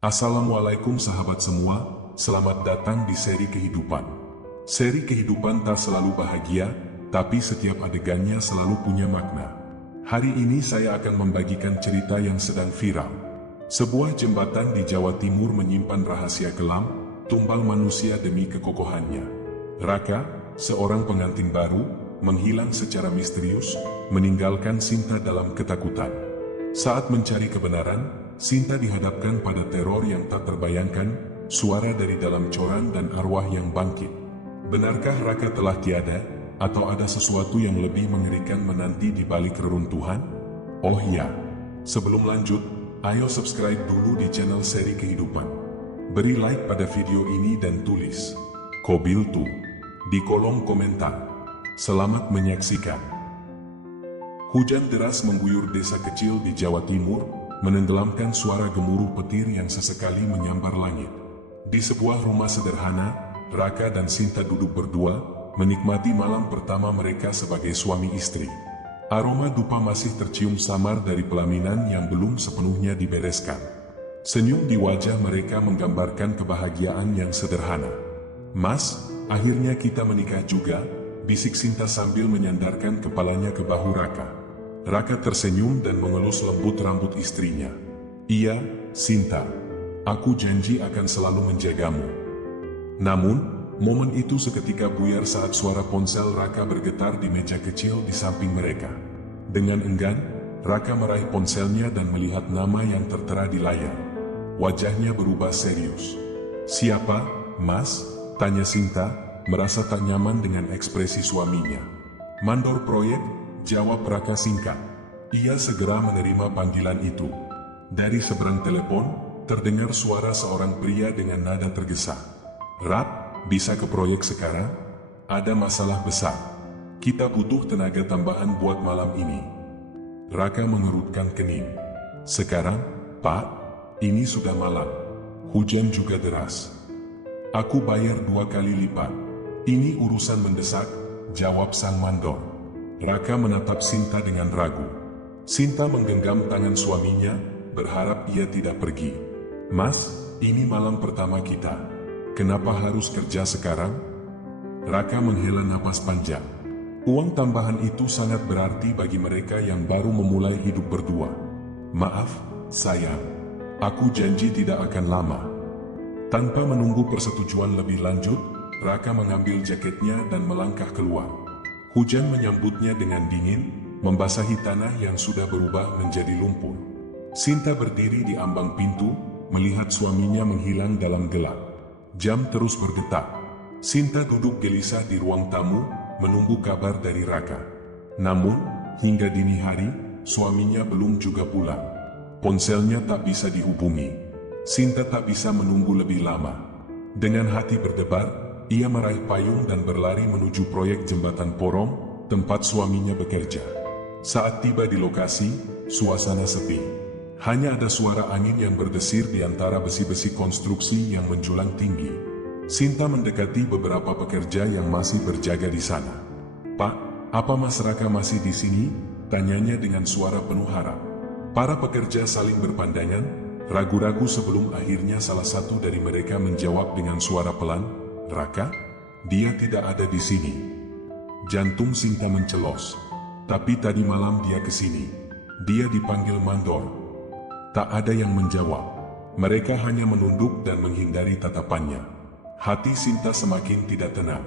Assalamualaikum sahabat semua, selamat datang di seri kehidupan. Seri kehidupan tak selalu bahagia, tapi setiap adegannya selalu punya makna. Hari ini saya akan membagikan cerita yang sedang viral. Sebuah jembatan di Jawa Timur menyimpan rahasia kelam, tumbal manusia demi kekokohannya. Raka, seorang pengantin baru, menghilang secara misterius, meninggalkan Sinta dalam ketakutan. Saat mencari kebenaran, Sinta dihadapkan pada teror yang tak terbayangkan, suara dari dalam coran dan arwah yang bangkit. Benarkah Raka telah tiada, atau ada sesuatu yang lebih mengerikan menanti di balik reruntuhan? Oh ya, sebelum lanjut, ayo subscribe dulu di channel Seri Kehidupan. Beri like pada video ini dan tulis Kobil Tu di kolom komentar. Selamat menyaksikan. Hujan deras mengguyur desa kecil di Jawa Timur, menenggelamkan suara gemuruh petir yang sesekali menyambar langit. Di sebuah rumah sederhana, Raka dan Sinta duduk berdua, menikmati malam pertama mereka sebagai suami istri. Aroma dupa masih tercium samar dari pelaminan yang belum sepenuhnya dibereskan. Senyum di wajah mereka menggambarkan kebahagiaan yang sederhana. "Mas, akhirnya kita menikah juga," bisik Sinta sambil menyandarkan kepalanya ke bahu Raka. Raka tersenyum dan mengelus lembut rambut istrinya. "Iya, Sinta. Aku janji akan selalu menjagamu." Namun, momen itu seketika buyar saat suara ponsel Raka bergetar di meja kecil di samping mereka. Dengan enggan, Raka meraih ponselnya dan melihat nama yang tertera di layar. Wajahnya berubah serius. "Siapa, Mas?" tanya Sinta, merasa tak nyaman dengan ekspresi suaminya. "Mandor proyek," jawab Raka singkat. Ia segera menerima panggilan itu. Dari seberang telepon, terdengar suara seorang pria dengan nada tergesa. "Rap, bisa ke proyek sekarang? Ada masalah besar. Kita butuh tenaga tambahan buat malam ini." Raka mengerutkan kening. "Sekarang, Pak? Ini sudah malam. Hujan juga deras. Aku bayar 2 kali lipat. Ini urusan mendesak," jawab sang mandor. Raka menatap Sinta dengan ragu. Sinta menggenggam tangan suaminya, berharap ia tidak pergi. "Mas, ini malam pertama kita. Kenapa harus kerja sekarang?" Raka menghela napas panjang. Uang tambahan itu sangat berarti bagi mereka yang baru memulai hidup berdua. "Maaf, sayang. Aku janji tidak akan lama." Tanpa menunggu persetujuan lebih lanjut, Raka mengambil jaketnya dan melangkah keluar. Hujan menyambutnya dengan dingin, membasahi tanah yang sudah berubah menjadi lumpur. Sinta berdiri di ambang pintu, melihat suaminya menghilang dalam gelap. Jam terus berdetak. Sinta duduk gelisah di ruang tamu, menunggu kabar dari Raka. Namun, hingga dini hari, suaminya belum juga pulang. Ponselnya tak bisa dihubungi. Sinta tak bisa menunggu lebih lama. Dengan hati berdebar, ia meraih payung dan berlari menuju proyek jembatan Porong, tempat suaminya bekerja. Saat tiba di lokasi, suasana sepi. Hanya ada suara angin yang berdesir di antara besi-besi konstruksi yang menjulang tinggi. Sinta mendekati beberapa pekerja yang masih berjaga di sana. "Pak, apa Mas Raka masih di sini?" tanyanya dengan suara penuh harap. Para pekerja saling berpandangan, ragu-ragu sebelum akhirnya salah satu dari mereka menjawab dengan suara pelan, "Raka? Dia tidak ada di sini." Jantung Sinta mencelos. "Tapi tadi malam dia ke sini. Dia dipanggil mandor." Tak ada yang menjawab. Mereka hanya menunduk dan menghindari tatapannya. Hati Sinta semakin tidak tenang.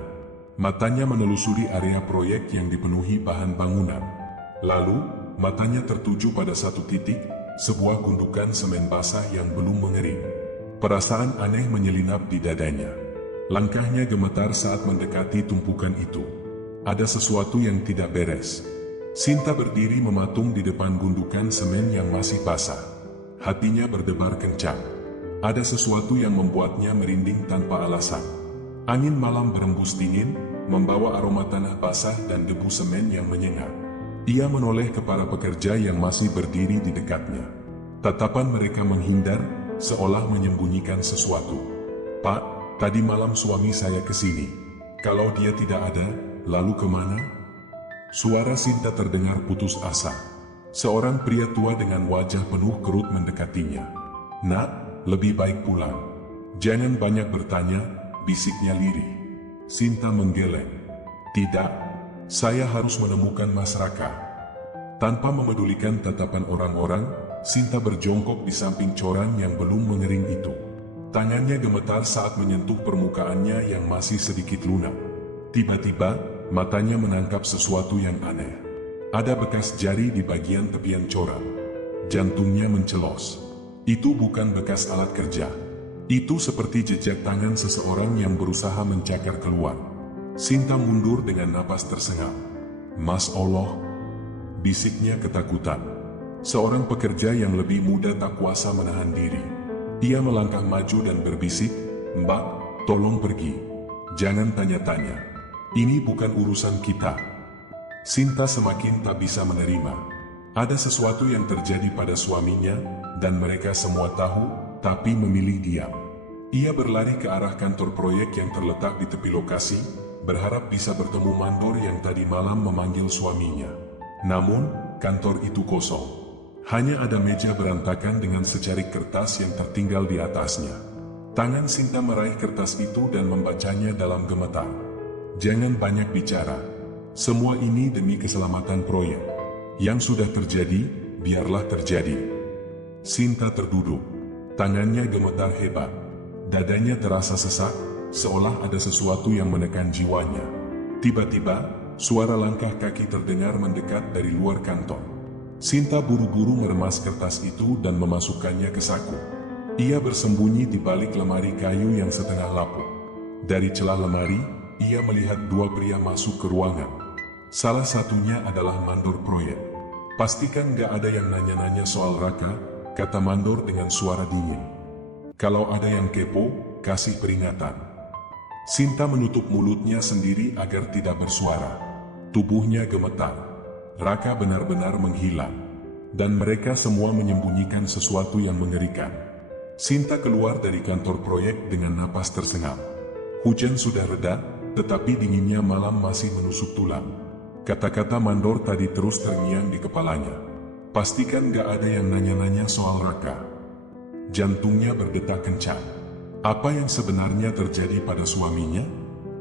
Matanya menelusuri area proyek yang dipenuhi bahan bangunan. Lalu, matanya tertuju pada satu titik, sebuah gundukan semen basah yang belum mengering. Perasaan aneh menyelinap di dadanya. Langkahnya gemetar saat mendekati tumpukan itu. Ada sesuatu yang tidak beres. Sinta berdiri mematung di depan gundukan semen yang masih basah. Hatinya berdebar kencang. Ada sesuatu yang membuatnya merinding tanpa alasan. Angin malam berembus dingin, membawa aroma tanah basah dan debu semen yang menyengat. Ia menoleh ke para pekerja yang masih berdiri di dekatnya. Tatapan mereka menghindar, seolah menyembunyikan sesuatu. "Pak, tadi malam suami saya ke sini. Kalau dia tidak ada, lalu kemana?" Suara Sinta terdengar putus asa. Seorang pria tua dengan wajah penuh kerut mendekatinya. "Nak, lebih baik pulang. Jangan banyak bertanya, bisiknya lirih. Sinta menggeleng. Tidak, saya harus menemukan Mas Raka. Tanpa memedulikan tatapan orang-orang, Sinta berjongkok di samping corang yang belum mengering itu. Tangannya gemetar saat menyentuh permukaannya yang masih sedikit lunak. Tiba-tiba, matanya menangkap sesuatu yang aneh. Ada bekas jari di bagian tepian corang. Jantungnya mencelos. Itu bukan bekas alat kerja. Itu seperti jejak tangan seseorang yang berusaha mencakar keluar. Sinta mundur dengan napas tersengal. Mas Allah, bisiknya ketakutan. Seorang pekerja yang lebih muda tak kuasa menahan diri. Ia melangkah maju dan berbisik, "Mbak, tolong pergi. Jangan tanya-tanya. Ini bukan urusan kita." Sinta semakin tak bisa menerima. Ada sesuatu yang terjadi pada suaminya, dan mereka semua tahu, tapi memilih diam. Ia berlari ke arah kantor proyek yang terletak di tepi lokasi, berharap bisa bertemu mandor yang tadi malam memanggil suaminya. Namun, kantor itu kosong. Hanya ada meja berantakan dengan secarik kertas yang tertinggal di atasnya. Tangan Sinta meraih kertas itu dan membacanya dalam gemetar. Jangan banyak bicara. Semua ini demi keselamatan proyek. Yang sudah terjadi, biarlah terjadi. Sinta terduduk. Tangannya gemetar hebat. Dadanya terasa sesak, seolah ada sesuatu yang menekan jiwanya. Tiba-tiba, suara langkah kaki terdengar mendekat dari luar kantor. Sinta buru-buru meremas kertas itu dan memasukkannya ke saku. Ia bersembunyi di balik lemari kayu yang setengah lapuk. Dari celah lemari, ia melihat dua pria masuk ke ruangan. Salah satunya adalah mandor proyek. "Pastikan gak ada yang nanya-nanya soal Raka," kata mandor dengan suara dingin. "Kalau ada yang kepo, kasih peringatan." Sinta menutup mulutnya sendiri agar tidak bersuara. Tubuhnya gemetar. Raka benar-benar menghilang. Dan mereka semua menyembunyikan sesuatu yang mengerikan. Sinta keluar dari kantor proyek dengan napas tersengal. Hujan sudah reda, tetapi dinginnya malam masih menusuk tulang. Kata-kata mandor tadi terus terngiang di kepalanya. "Pastikan gak ada yang nanya-nanya soal Raka." Jantungnya berdetak kencang. Apa yang sebenarnya terjadi pada suaminya?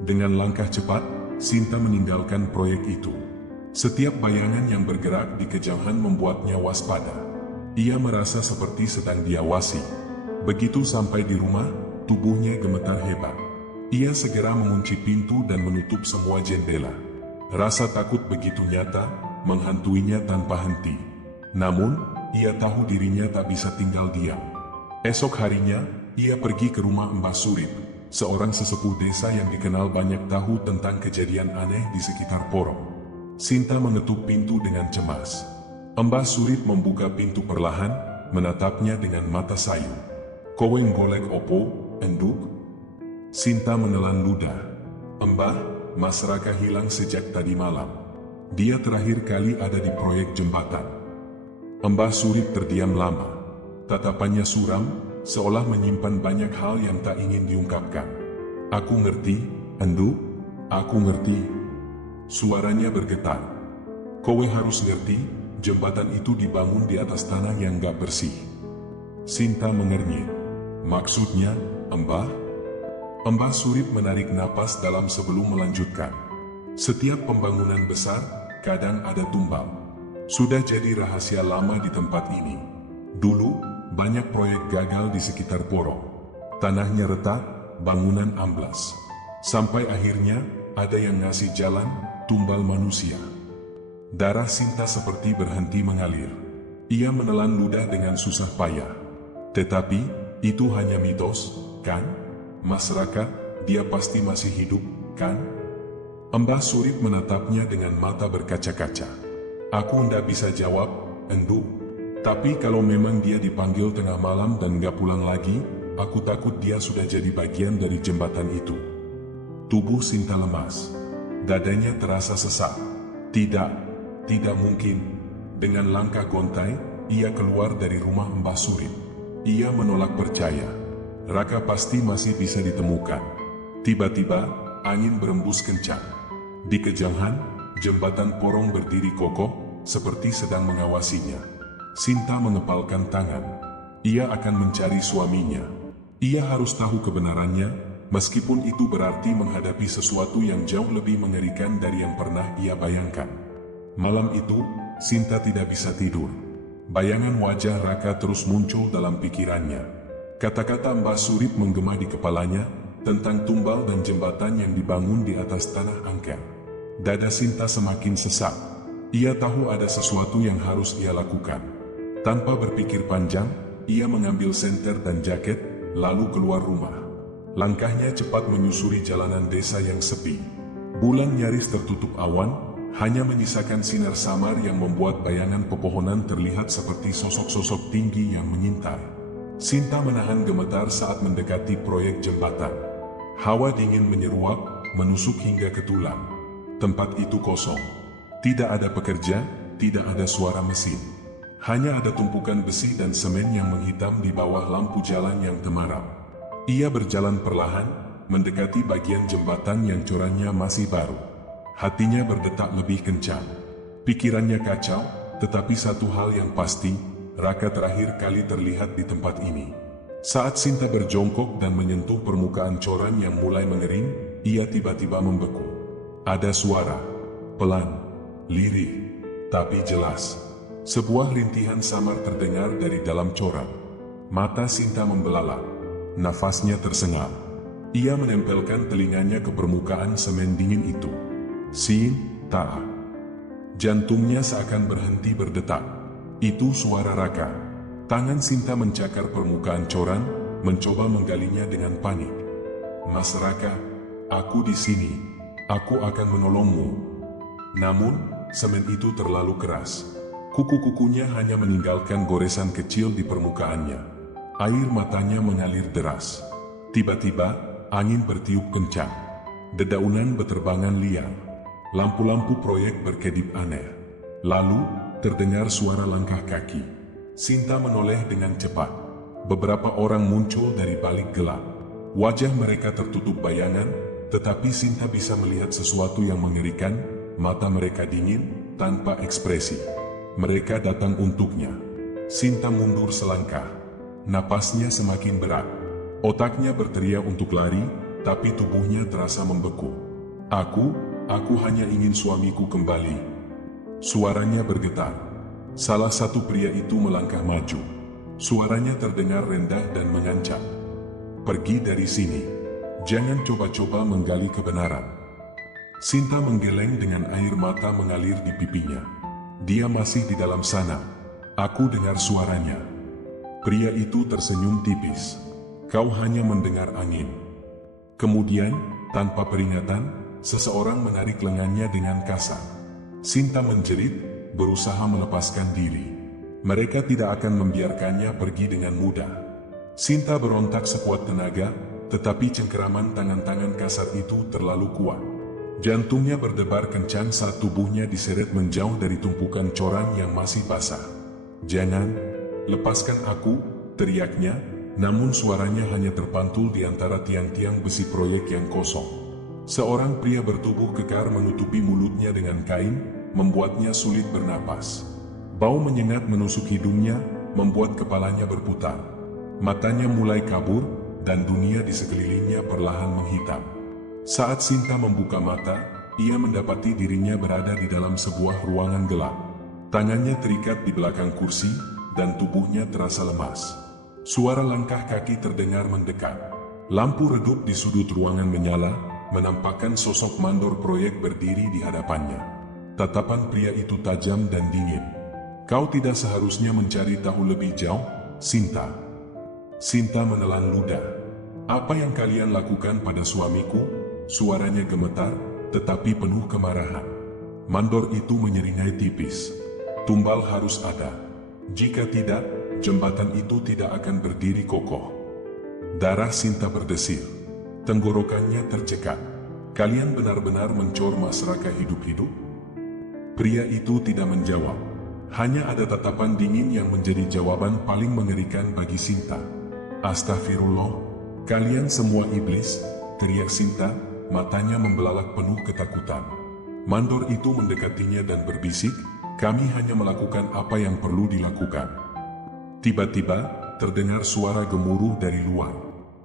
Dengan langkah cepat, Sinta meninggalkan proyek itu. Setiap bayangan yang bergerak di kejauhan membuatnya waspada. Ia merasa seperti sedang diawasi. Begitu sampai di rumah, tubuhnya gemetar hebat. Ia segera mengunci pintu dan menutup semua jendela. Rasa takut begitu nyata, menghantuinya tanpa henti. Namun, ia tahu dirinya tak bisa tinggal diam. Esok harinya, ia pergi ke rumah Mbah Surip, seorang sesepuh desa yang dikenal banyak tahu tentang kejadian aneh di sekitar Porong. Sinta mengetuk pintu dengan cemas. Mbah Surip membuka pintu perlahan, menatapnya dengan mata sayu. "Kowe golek opo, enduk?" Sinta menelan ludah. "Mbah, Mas Raka hilang sejak tadi malam. Dia terakhir kali ada di proyek jembatan." Mbah Surip terdiam lama. Tatapannya suram, seolah menyimpan banyak hal yang tak ingin diungkapkan. "Aku ngerti, enduk, aku ngerti." Suaranya bergetar. "Kowe harus ngerti, jembatan itu dibangun di atas tanah yang gak bersih." Sinta mengernyit. "Maksudnya, Mbah?" Mbah Surip menarik napas dalam sebelum melanjutkan. "Setiap pembangunan besar, kadang ada tumbal. Sudah jadi rahasia lama di tempat ini. Dulu, banyak proyek gagal di sekitar Porong. Tanahnya retak, bangunan amblas. Sampai akhirnya, ada yang ngasih jalan, tumbal manusia." Darah Sinta seperti berhenti mengalir. Ia menelan ludah dengan susah payah. "Tetapi, itu hanya mitos, kan? Mas Raka, dia pasti masih hidup, kan?" Mbah Surip menatapnya dengan mata berkaca-kaca. "Aku ndak bisa jawab, enduk. Tapi kalau memang dia dipanggil tengah malam dan gak pulang lagi, aku takut dia sudah jadi bagian dari jembatan itu." Tubuh Sinta lemas. Dadanya terasa sesak. Tidak mungkin. Dengan langkah gontai, ia keluar dari rumah Mbah Surip. Ia menolak percaya. Raka pasti masih bisa ditemukan. Tiba-tiba, angin berembus kencang. Di kejauhan, jembatan Porong berdiri kokoh, seperti sedang mengawasinya. Sinta mengepalkan tangan. Ia akan mencari suaminya. Ia harus tahu kebenarannya, meskipun itu berarti menghadapi sesuatu yang jauh lebih mengerikan dari yang pernah ia bayangkan. Malam itu, Sinta tidak bisa tidur. Bayangan wajah Raka terus muncul dalam pikirannya. Kata-kata Mbah Surip menggema di kepalanya tentang tumbal dan jembatan yang dibangun di atas tanah angker. Dada Sinta semakin sesak. Ia tahu ada sesuatu yang harus ia lakukan. Tanpa berpikir panjang, ia mengambil senter dan jaket, lalu keluar rumah. Langkahnya cepat menyusuri jalanan desa yang sepi. Bulan nyaris tertutup awan, hanya menyisakan sinar samar yang membuat bayangan pepohonan terlihat seperti sosok-sosok tinggi yang mengintai. Sinta menahan gemetar saat mendekati proyek jembatan. Hawa dingin menyeruak, menusuk hingga ke tulang. Tempat itu kosong. Tidak ada pekerja, tidak ada suara mesin. Hanya ada tumpukan besi dan semen yang menghitam di bawah lampu jalan yang temaram. Ia berjalan perlahan, mendekati bagian jembatan yang curannya masih baru. Hatinya berdetak lebih kencang. Pikirannya kacau, tetapi satu hal yang pasti, Raka terakhir kali terlihat di tempat ini. Saat Sinta berjongkok dan menyentuh permukaan coran yang mulai mengering, ia tiba-tiba membeku. Ada suara, pelan, lirih, tapi jelas. Sebuah rintihan samar terdengar dari dalam coran. Mata Sinta membelalak, nafasnya tersengal. Ia menempelkan telinganya ke permukaan semen dingin itu. Sinta. Jantungnya seakan berhenti berdetak. Itu suara Raka. Tangan Sinta mencakar permukaan coran, mencoba menggalinya dengan panik. Mas Raka, aku di sini. Aku akan menolongmu. Namun, semen itu terlalu keras. Kuku-kukunya hanya meninggalkan goresan kecil di permukaannya. Air matanya mengalir deras. Tiba-tiba, angin bertiup kencang. Dedaunan beterbangan liar. Lampu-lampu proyek berkedip aneh. Lalu, terdengar suara langkah kaki. Sinta menoleh dengan cepat. Beberapa orang muncul dari balik gelap. Wajah mereka tertutup bayangan, tetapi Sinta bisa melihat sesuatu yang mengerikan. Mata mereka dingin, tanpa ekspresi. Mereka datang untuknya. Sinta mundur selangkah. Napasnya semakin berat. Otaknya berteriak untuk lari, tapi tubuhnya terasa membeku. Aku hanya ingin suamiku kembali. Suaranya bergetar. Salah satu pria itu melangkah maju. Suaranya terdengar rendah dan mengancam. Pergi dari sini. Jangan coba-coba menggali kebenaran. Sinta menggeleng dengan air mata mengalir di pipinya. Dia masih di dalam sana. Aku dengar suaranya. Pria itu tersenyum tipis. Kau hanya mendengar angin. Kemudian, tanpa peringatan, seseorang menarik lengannya dengan kasar. Sinta menjerit, berusaha melepaskan diri. Mereka tidak akan membiarkannya pergi dengan mudah. Sinta berontak sekuat tenaga, tetapi cengkeraman tangan-tangan kasar itu terlalu kuat. Jantungnya berdebar kencang saat tubuhnya diseret menjauh dari tumpukan coran yang masih basah. Jangan, lepaskan aku, teriaknya, namun suaranya hanya terpantul di antara tiang-tiang besi proyek yang kosong. Seorang pria bertubuh kekar menutupi mulutnya dengan kain, membuatnya sulit bernapas. Bau menyengat menusuk hidungnya, membuat kepalanya berputar. Matanya mulai kabur, dan dunia di sekelilingnya perlahan menghitam. Saat Sinta membuka mata, ia mendapati dirinya berada di dalam sebuah ruangan gelap. Tangannya terikat di belakang kursi, dan tubuhnya terasa lemas. Suara langkah kaki terdengar mendekat. Lampu redup di sudut ruangan menyala, menampakkan sosok mandor proyek berdiri di hadapannya. Tatapan pria itu tajam dan dingin. Kau tidak seharusnya mencari tahu lebih jauh, Sinta. Sinta menelan ludah. Apa yang kalian lakukan pada suamiku? Suaranya gemetar, tetapi penuh kemarahan. Mandor itu menyeringai tipis. Tumbal harus ada. Jika tidak, jembatan itu tidak akan berdiri kokoh. Darah Sinta berdesir. Tenggorokannya tercekat. Kalian benar-benar mencor Mas Raka hidup-hidup? Pria itu tidak menjawab. Hanya ada tatapan dingin yang menjadi jawaban paling mengerikan bagi Sinta. Astagfirullah, kalian semua iblis, teriak Sinta, matanya membelalak penuh ketakutan. Mandor itu mendekatinya dan berbisik, kami hanya melakukan apa yang perlu dilakukan. Tiba-tiba, terdengar suara gemuruh dari luar.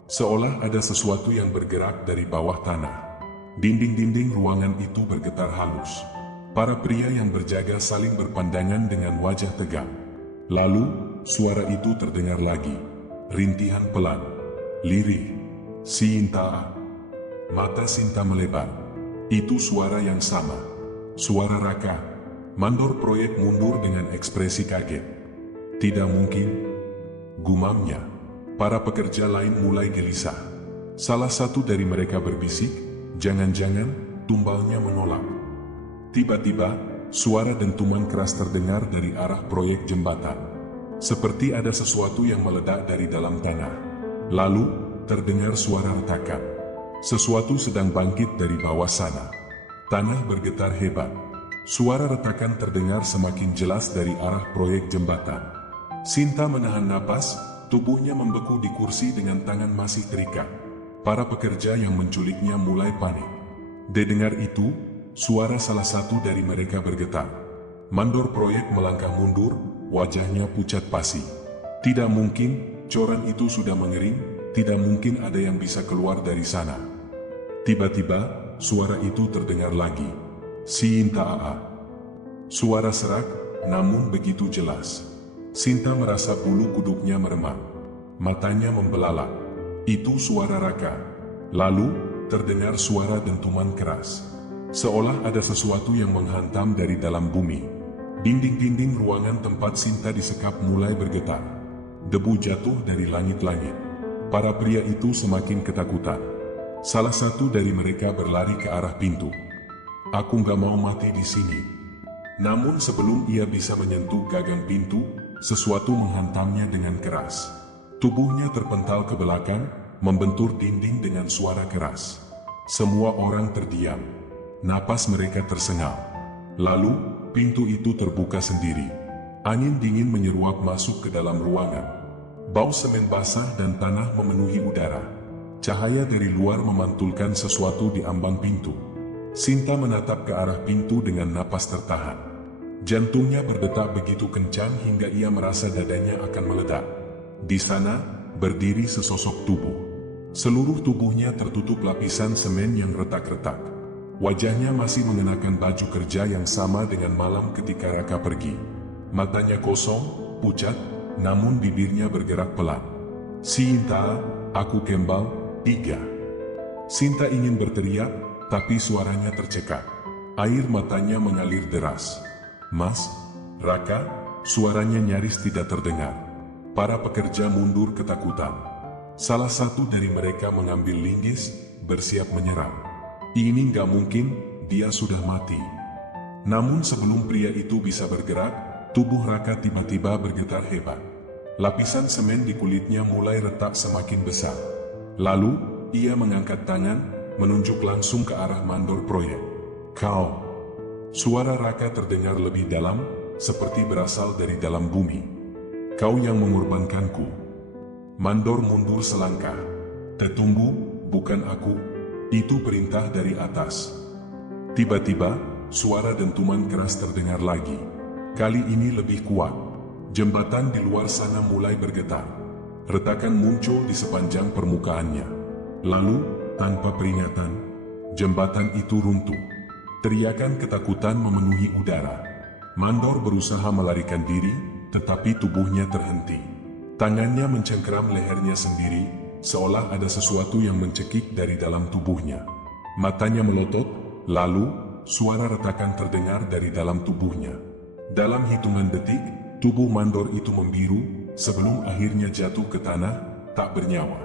Seolah ada sesuatu yang bergerak dari bawah tanah. Dinding-dinding ruangan itu bergetar halus. Para pria yang berjaga saling berpandangan dengan wajah tegang. Lalu, suara itu terdengar lagi. Rintihan pelan. Lirih. Sinta. Mata Sinta melebar. Itu suara yang sama. Suara Raka. Mandor proyek mundur dengan ekspresi kaget. Tidak mungkin. Gumamnya. Para pekerja lain mulai gelisah. Salah satu dari mereka berbisik, jangan-jangan tumbalnya menolak. Tiba-tiba, suara dentuman keras terdengar dari arah proyek jembatan. Seperti ada sesuatu yang meledak dari dalam tanah. Lalu, terdengar suara retakan. Sesuatu sedang bangkit dari bawah sana. Tanah bergetar hebat. Suara retakan terdengar semakin jelas dari arah proyek jembatan. Sinta menahan napas, tubuhnya membeku di kursi dengan tangan masih terikat. Para pekerja yang menculiknya mulai panik. Didengar itu, suara salah satu dari mereka bergetar. Mandor proyek melangkah mundur, wajahnya pucat pasi. Tidak mungkin, coran itu sudah mengering, tidak mungkin ada yang bisa keluar dari sana. Tiba-tiba, suara itu terdengar lagi. Sinta Aa. Suara serak, namun begitu jelas. Sinta merasa bulu kuduknya meremang. Matanya membelalak. Itu suara Raka. Lalu, terdengar suara dentuman keras. Seolah ada sesuatu yang menghantam dari dalam bumi. Dinding-dinding ruangan tempat Sinta disekap mulai bergetar. Debu jatuh dari langit-langit. Para pria itu semakin ketakutan. Salah satu dari mereka berlari ke arah pintu. Aku gak mau mati di sini. Namun sebelum ia bisa menyentuh gagang pintu, sesuatu menghantamnya dengan keras. Tubuhnya terpental ke belakang, membentur dinding dengan suara keras. Semua orang terdiam. Napas mereka tersengal. Lalu, pintu itu terbuka sendiri. Angin dingin menyeruak masuk ke dalam ruangan. Bau semen basah dan tanah memenuhi udara. Cahaya dari luar memantulkan sesuatu di ambang pintu. Sinta menatap ke arah pintu dengan napas tertahan. Jantungnya berdetak begitu kencang hingga ia merasa dadanya akan meledak. Di sana, berdiri sesosok tubuh. Seluruh tubuhnya tertutup lapisan semen yang retak-retak. Wajahnya masih mengenakan baju kerja yang sama dengan malam ketika Raka pergi. Matanya kosong, pucat, namun bibirnya bergerak pelan. Sinta, aku kembal, 3. Sinta ingin berteriak, tapi suaranya tercekat. Air matanya mengalir deras. Mas, Raka, suaranya nyaris tidak terdengar. Para pekerja mundur ketakutan. Salah satu dari mereka mengambil linggis, bersiap menyerang. Ini gak mungkin, dia sudah mati. Namun sebelum pria itu bisa bergerak, tubuh Raka tiba-tiba bergetar hebat. Lapisan semen di kulitnya mulai retak semakin besar. Lalu, ia mengangkat tangan, menunjuk langsung ke arah mandor proyek. Kau. Suara Raka terdengar lebih dalam, seperti berasal dari dalam bumi. Kau yang mengorbankanku. Mandor mundur selangkah. Tertunggu, bukan aku. Itu perintah dari atas. Tiba-tiba, suara dentuman keras terdengar lagi. Kali ini lebih kuat. Jembatan di luar sana mulai bergetar. Retakan muncul di sepanjang permukaannya. Lalu, tanpa peringatan, jembatan itu runtuh. Teriakan ketakutan memenuhi udara. Mandor berusaha melarikan diri, tetapi tubuhnya terhenti. Tangannya mencengkeram lehernya sendiri, seolah ada sesuatu yang mencekik dari dalam tubuhnya. Matanya melotot, lalu suara retakan terdengar dari dalam tubuhnya. Dalam hitungan detik, tubuh mandor itu membiru, sebelum akhirnya jatuh ke tanah, tak bernyawa.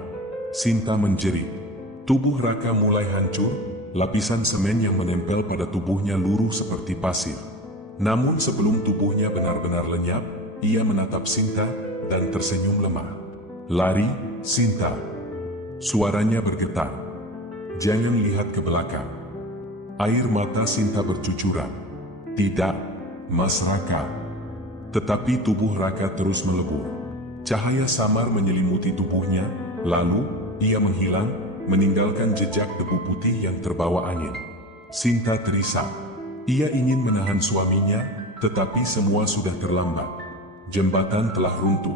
Sinta menjerit. Tubuh Raka mulai hancur. Lapisan semen yang menempel pada tubuhnya luruh seperti pasir. Namun sebelum tubuhnya benar-benar lenyap, ia menatap Sinta dan tersenyum lemah. Lari, Sinta. Suaranya bergetar. Jangan lihat ke belakang. Air mata Sinta bercucuran. Tidak, Mas Raka. Tetapi tubuh Raka terus melebur. Cahaya samar menyelimuti tubuhnya, lalu ia menghilang, meninggalkan jejak debu putih yang terbawa angin. Sinta terisak. Ia ingin menahan suaminya, tetapi semua sudah terlambat. Jembatan telah runtuh.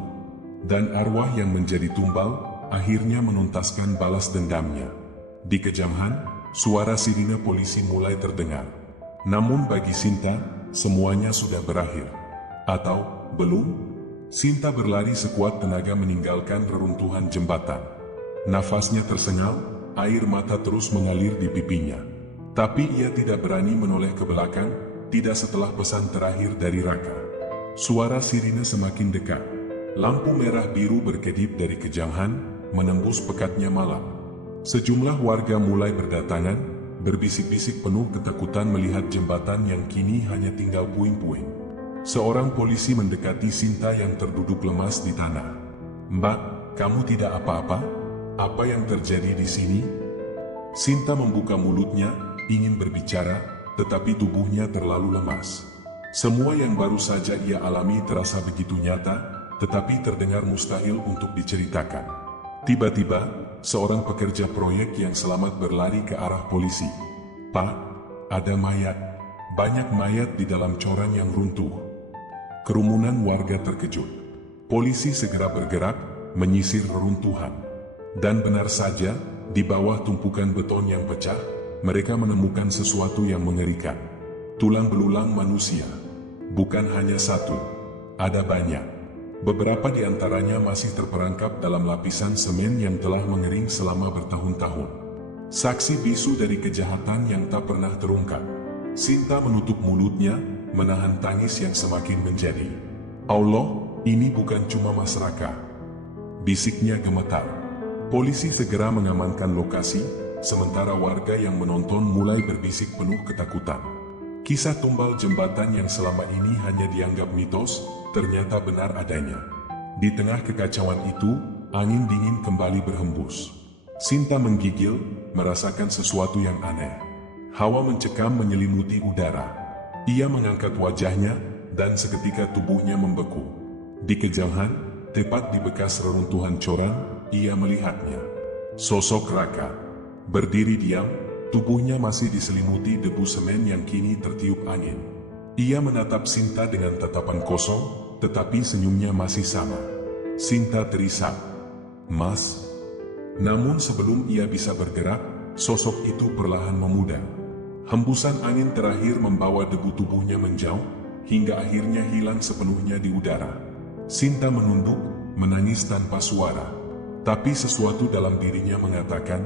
Dan arwah yang menjadi tumbal, akhirnya menuntaskan balas dendamnya. Di kejauhan, suara sirine polisi mulai terdengar. Namun bagi Sinta, semuanya sudah berakhir. Atau, belum? Sinta berlari sekuat tenaga meninggalkan reruntuhan jembatan. Nafasnya tersengal, air mata terus mengalir di pipinya. Tapi ia tidak berani menoleh ke belakang, tidak setelah pesan terakhir dari Raka. Suara sirine semakin dekat. Lampu merah biru berkedip dari kejauhan, menembus pekatnya malam. Sejumlah warga mulai berdatangan, berbisik-bisik penuh ketakutan melihat jembatan yang kini hanya tinggal puing-puing. Seorang polisi mendekati Sinta yang terduduk lemas di tanah. "Mbak, kamu tidak apa-apa? Apa yang terjadi di sini?" Sinta membuka mulutnya, ingin berbicara, tetapi tubuhnya terlalu lemas. Semua yang baru saja ia alami terasa begitu nyata, tetapi terdengar mustahil untuk diceritakan. Tiba-tiba, seorang pekerja proyek yang selamat berlari ke arah polisi. "Pak, ada mayat. Banyak mayat di dalam corang yang runtuh." Kerumunan warga terkejut. Polisi segera bergerak, menyisir reruntuhan. Dan benar saja, di bawah tumpukan beton yang pecah, mereka menemukan sesuatu yang mengerikan. Tulang belulang manusia. Bukan hanya satu, ada banyak. Beberapa di antaranya masih terperangkap dalam lapisan semen yang telah mengering selama bertahun-tahun. Saksi bisu dari kejahatan yang tak pernah terungkap. Sinta menutup mulutnya, menahan tangis yang semakin menjadi. "Allah, ini bukan cuma masyarakat." Bisiknya gemetar. Polisi segera mengamankan lokasi, sementara warga yang menonton mulai berbisik penuh ketakutan. Kisah tumbal jembatan yang selama ini hanya dianggap mitos, ternyata benar adanya. Di tengah kekacauan itu, angin dingin kembali berhembus. Sinta menggigil, merasakan sesuatu yang aneh. Hawa mencekam menyelimuti udara. Ia mengangkat wajahnya, dan seketika tubuhnya membeku. Di kejauhan, tepat di bekas reruntuhan corang, ia melihatnya. Sosok Raka. Berdiri diam, tubuhnya masih diselimuti debu semen yang kini tertiup angin. Ia menatap Sinta dengan tatapan kosong, tetapi senyumnya masih sama. Sinta terisak. "Mas." Namun sebelum ia bisa bergerak, sosok itu perlahan memudar. Hembusan angin terakhir membawa debu tubuhnya menjauh, hingga akhirnya hilang sepenuhnya di udara. Sinta menunduk, menangis tanpa suara. Tapi sesuatu dalam dirinya mengatakan,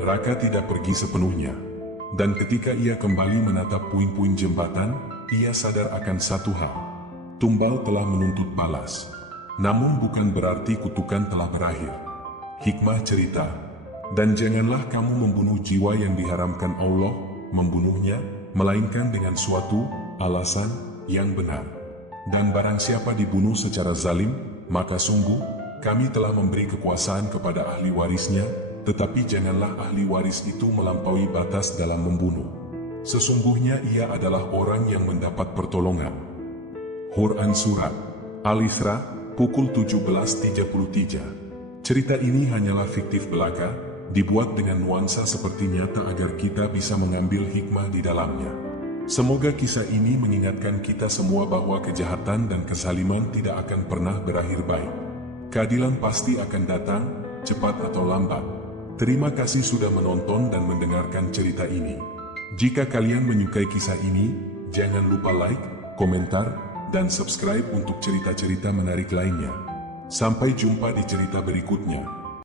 Raka tidak pergi sepenuhnya. Dan ketika ia kembali menatap puing-puing jembatan, ia sadar akan satu hal. Tumbal telah menuntut balas. Namun bukan berarti kutukan telah berakhir. Hikmah cerita. Dan janganlah kamu membunuh jiwa yang diharamkan Allah, membunuhnya, melainkan dengan suatu alasan yang benar. Dan barang siapa dibunuh secara zalim, maka sungguh, kami telah memberi kekuasaan kepada ahli warisnya, tetapi janganlah ahli waris itu melampaui batas dalam membunuh. Sesungguhnya ia adalah orang yang mendapat pertolongan. Quran Surat Al-Isra, pukul 17.33. Cerita ini hanyalah fiktif belaka, dibuat dengan nuansa seperti nyata agar kita bisa mengambil hikmah di dalamnya. Semoga kisah ini mengingatkan kita semua bahwa kejahatan dan kezaliman tidak akan pernah berakhir baik. Keadilan pasti akan datang, cepat atau lambat. Terima kasih sudah menonton dan mendengarkan cerita ini. Jika kalian menyukai kisah ini, jangan lupa like, komentar, dan subscribe untuk cerita-cerita menarik lainnya. Sampai jumpa di cerita berikutnya.